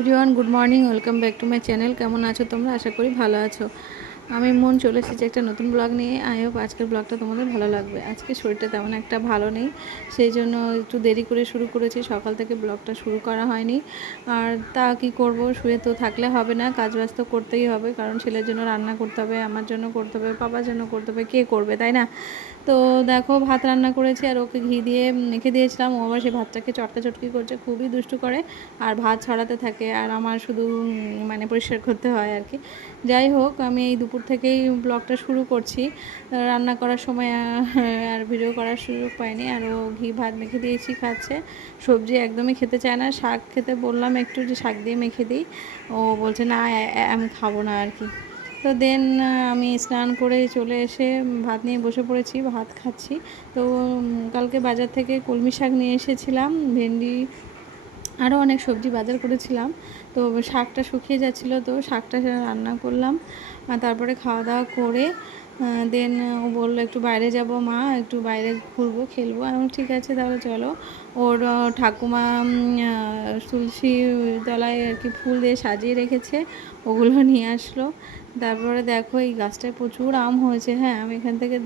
Everyone, good morning. Welcome back to my channel. কেমন আছো তোমরা? আশা করি ভালো আছো। আমি মন চলে এসেছি একটা নতুন ব্লগ নিয়ে। আই হোপ আজকের ব্লগটা তোমাদের ভালো লাগবে। আজকে শরীরটা তেমন একটা ভালো নেই, সেই জন্য একটু দেরি করে শুরু করেছি। সকাল থেকে ব্লগটা শুরু করা হয়নি। আর তা কি করব, শুয়ে তো থাকলে হবে না, কাজ বাজ তো করতেই হবে। কারণ ছেলের জন্য রান্না করতে হবে, আমার জন্য করতে হবে, বাবার জন্য করতে হবে, কে করবে তাই না? তো দেখো, ভাত রান্না করেছি আর ওকে ঘি দিয়ে মেখে দিয়েছিলাম। ও আবার সেই ভাতটাকে চটকি করছে, খুবই দুষ্টু করে আর ভাত ছড়াতে থাকে, আর আমার শুধু মানে পরিষ্কার করতে হয় আর কি। যাই হোক, আমি এই দুপুর থেকেই ব্লগটা শুরু করছি। রান্না করার সময় আর ভিডিও করার সুযোগ পাইনি। আর ও ঘি ভাত মেখে দিয়েছি, খাচ্ছে। সবজি একদমই খেতে চায় না। শাক খেতে বললাম একটু, যে শাক দিয়ে মেখে দিই। ও বলছে না, আমি খাবো না আর কি। তো দেন আমি স্নান করে চলে এসে ভাত নিয়ে বসে পড়েছি, ভাত খাচ্ছি। তো কালকে বাজার থেকে কলমি শাক নিয়ে এসেছিলাম, ভেন্ডি, আরও অনেক সবজি বাজার করেছিলাম। তো শাকটা শুকিয়ে যাচ্ছিলো, তো শাকটা রান্না করলাম। আর তারপরে খাওয়া দাওয়া করে দেন ও বললো একটু বাইরে যাব মা, একটু বাইরে ঘুরবো, খেলবো। আমি ঠিক আছে, তাহলে চলো। ওর ঠাকুমা তুলসী তলায় আর কি ফুল দিয়ে সাজিয়ে রেখেছে, ওগুলো নিয়ে আসলো। তারপরে দেখো, এই গাছটায় প্রচুর আম হয়েছে। হ্যাঁ, আমি এখান থেকে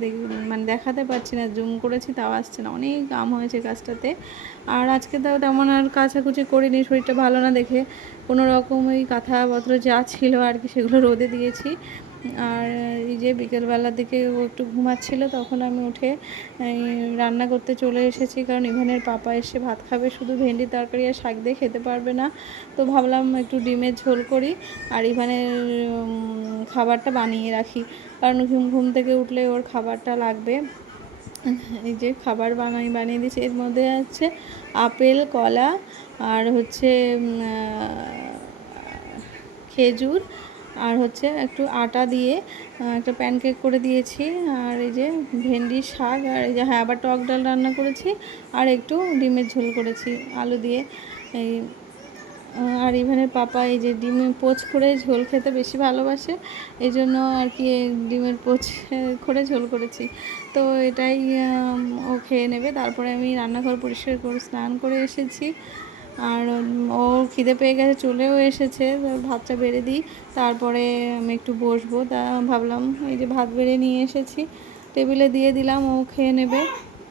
মানে দেখাতে পারছি না, জুম করেছি তাও আসছে না, অনেক আম হয়েছে গাছটাতে। আর আজকে তাও তেমন আর কাচাকুচি করিনি, শরীরটা ভালো না দেখে। কোনো রকম ওই কাঁথাপত্র যা ছিল আর কি, সেগুলো রোদে দিয়েছি। আর এই যে বিকেলবেলার দিকে ও একটু ঘুমাচ্ছিল, তখন আমি উঠে রান্না করতে চলে এসেছি। কারণ ইভানের পাপা এসে ভাত খাবে, শুধু ভেন্ডি তরকারি আর শাক দিয়ে খেতে পারবে না। তো ভাবলাম একটু ডিমের ঝোল করি আর ইভানের খাবারটা বানিয়ে রাখি, কারণ ঘুম থেকে উঠলে ওর খাবারটা লাগবে। এই যে খাবার বানিয়ে দিয়েছি। এর মধ্যে আছে আপেল, কলা, আর হচ্ছে খেজুর, আর হচ্ছে একটু আটা দিয়ে একটা প্যানকেক করে দিয়েছি। আর এই যে ভেন্ডি শাক, আর এই যে হ্যাঁ, আবার টক ডাল রান্না করেছি, আর একটু ডিমের ঝোল করেছি আলু দিয়ে। এই আর ইভানের পাপা এই যে ডিমের পোচ করে ঝোল খেতে বেশি ভালোবাসে, এই জন্য আর কি ডিমের পোচ করে ঝোল করেছি। তো এটাই ও খেয়ে নেবে। তারপরে আমি রান্নাঘর পরিষ্কার করে স্নান করে এসেছি। আর ও খিদে পেয়ে গেছে, চলেও এসেছে। ভাতটা বেড়ে দিই, তারপরে আমি একটু বসবো। তা ভাবলাম এই যে ভাত বেড়ে নিয়ে এসেছি, টেবিলে দিয়ে দিলাম, ও খেয়ে নেবে।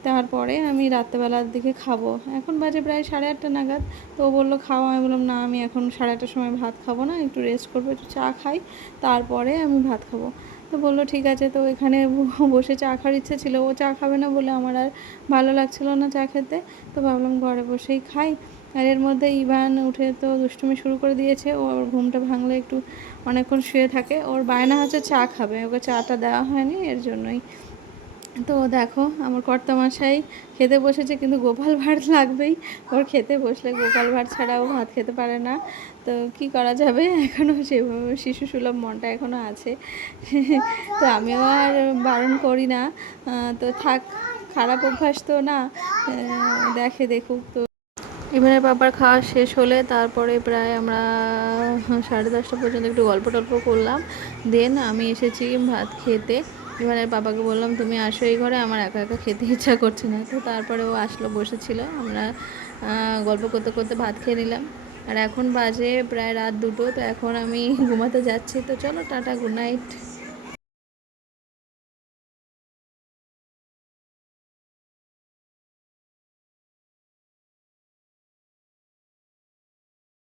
তারপরে আমি রাত্রেবেলার দিকে খাবো। এখন বাজে প্রায় 8:30 নাগাদ। তো ও বললো খাও। আমি বললাম না, আমি এখন 8:30 সময় ভাত খাবো না, একটু রেস্ট করবো, একটু চা খাই, তারপরে আমি ভাত খাবো। তো বললো ঠিক আছে। তো এখানে বসে চা খাওয়ার ইচ্ছে ছিল, ও চা খাবে না বলে আমার আর ভালো লাগছিলো না চা খেতে। তো ভাবলাম ঘরে বসেই খাই। আর এর মধ্যে ইভান উঠে তো দুষ্টুমি শুরু করে দিয়েছে। ও আবার ঘুমটা ভাঙলে একটু অনেকক্ষণ শুয়ে থাকে। ওর বায়না হচ্ছে চা খাবে, ওকে চাটা দেওয়া হয়নি, এর জন্যই। তো দেখো, আমার কর্তামশাই খেতে বসেছে, কিন্তু গোপাল ভাঁড় লাগবেই। ওর খেতে বসলে গোপাল ভাঁড় ছাড়া ও ভাত খেতে পারে না। তো কি করা যাবে, এখনও সেভাবে শিশু সুলভ মনটা এখনও আছে। তো আমিও আর বারণ করি না। তো থাক, খারাপ অভ্যাস তো না, দেখুক। তো ইমরানের পাপার খাওয়া শেষ হলে তারপরে প্রায় আমরা 10:30 পর্যন্ত একটু গল্প টল্প করলাম। দেন আমি এসেছি ভাত খেতে। ইমরানের পাপাকে বললাম তুমি আসো এই ঘরে, আমার একা একা খেতে ইচ্ছা করছে না। তো তারপরে ও আসলো, বসেছিল, আমরা গল্প করতে করতে ভাত খেয়ে নিলাম। আর এখন বাজে প্রায় রাত 2টো। তো এখন আমি ঘুমাতে যাচ্ছি। তো চলো, টাটা, গুড নাইট।